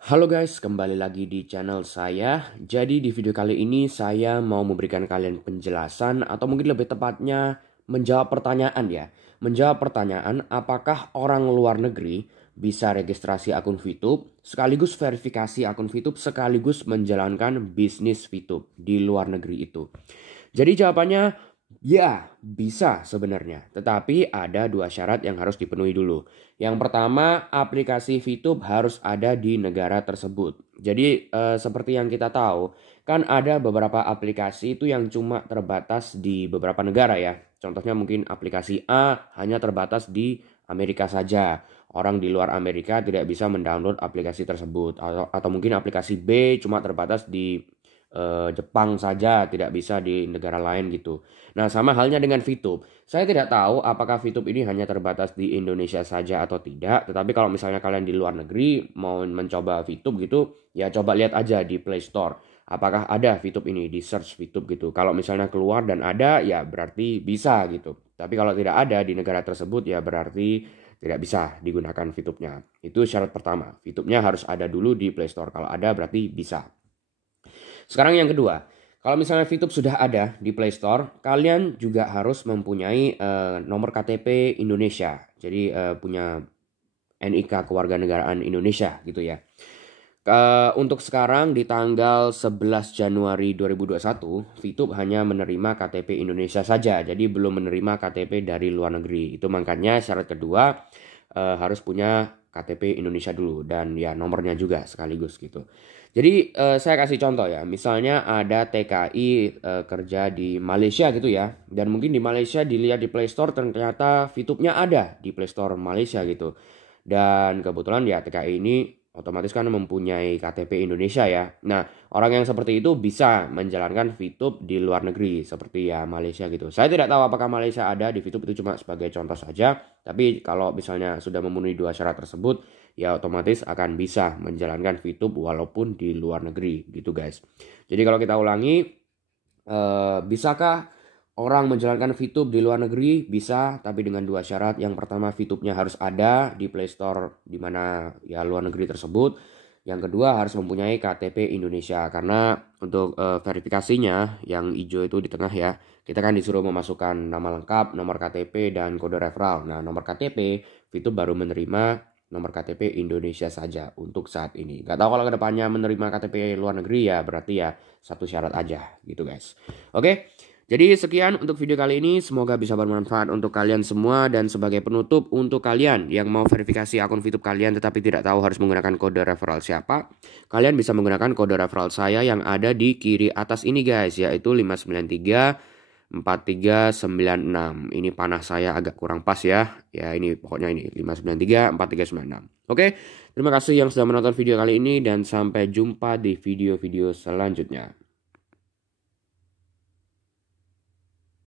Halo guys, kembali lagi di channel saya. Jadi di video kali ini saya mau memberikan kalian penjelasan atau mungkin lebih tepatnya menjawab pertanyaan ya. Menjawab pertanyaan apakah orang luar negeri bisa registrasi akun VTube sekaligus verifikasi akun VTube sekaligus menjalankan bisnis VTube di luar negeri itu. Jadi jawabannya ya, bisa sebenarnya, tetapi ada dua syarat yang harus dipenuhi dulu. Yang pertama, aplikasi VTube harus ada di negara tersebut. Jadi seperti yang kita tahu, kan ada beberapa aplikasi itu yang cuma terbatas di beberapa negara ya. Contohnya mungkin aplikasi A hanya terbatas di Amerika saja. Orang di luar Amerika tidak bisa mendownload aplikasi tersebut. Atau mungkin aplikasi B cuma terbatas di Jepang saja, tidak bisa di negara lain gitu. Nah, sama halnya dengan VTube. Saya tidak tahu apakah VTube ini hanya terbatas di Indonesia saja atau tidak. Tetapi kalau misalnya kalian di luar negeri mau mencoba VTube gitu, ya coba lihat aja di Play Store. Apakah ada VTube ini, di search VTube gitu. Kalau misalnya keluar dan ada, ya berarti bisa gitu. Tapi kalau tidak ada di negara tersebut, ya berarti tidak bisa digunakan VTube-nya. Itu syarat pertama. VTube-nya harus ada dulu di Play Store. Kalau ada berarti bisa. Sekarang yang kedua, kalau misalnya VTube sudah ada di Play Store, kalian juga harus mempunyai nomor KTP Indonesia. Jadi punya NIK kewarganegaraan Indonesia gitu ya. Untuk sekarang di tanggal 11 Januari 2021, VTube hanya menerima KTP Indonesia saja. Jadi belum menerima KTP dari luar negeri. Itu makanya syarat kedua harus punya KTP Indonesia dulu dan ya nomornya juga sekaligus gitu. Jadi saya kasih contoh ya, misalnya ada TKI kerja di Malaysia gitu ya, dan mungkin di Malaysia dilihat di Play Store ternyata VTube-nya ada di Play Store Malaysia gitu. Dan kebetulan ya TKI ini otomatis kan mempunyai KTP Indonesia ya. Nah, orang yang seperti itu bisa menjalankan VTube di luar negeri seperti ya Malaysia gitu. Saya tidak tahu apakah Malaysia ada di VTube, itu cuma sebagai contoh saja. Tapi kalau misalnya sudah memenuhi dua syarat tersebut, ya otomatis akan bisa menjalankan VTube walaupun di luar negeri gitu guys. Jadi kalau kita ulangi, bisakah orang menjalankan VTube di luar negeri? Bisa, tapi dengan dua syarat. Yang pertama, VTube-nya harus ada di Play Store di mana ya luar negeri tersebut. Yang kedua, harus mempunyai KTP Indonesia. Karena untuk verifikasinya yang hijau itu di tengah ya, kita kan disuruh memasukkan nama lengkap, nomor KTP, dan kode referral. Nah, nomor KTP, VTube baru menerima nomor KTP Indonesia saja untuk saat ini. Gak tahu kalau kedepannya menerima KTP luar negeri ya, berarti ya satu syarat aja gitu guys. Oke. Jadi sekian untuk video kali ini, semoga bisa bermanfaat untuk kalian semua. Dan sebagai penutup untuk kalian yang mau verifikasi akun VTube kalian tetapi tidak tahu harus menggunakan kode referral siapa, kalian bisa menggunakan kode referral saya yang ada di kiri atas ini guys, yaitu 5934396. Ini panah saya agak kurang pas ya. Ya ini pokoknya ini 5934396. Oke, terima kasih yang sudah menonton video kali ini dan sampai jumpa di video-video selanjutnya.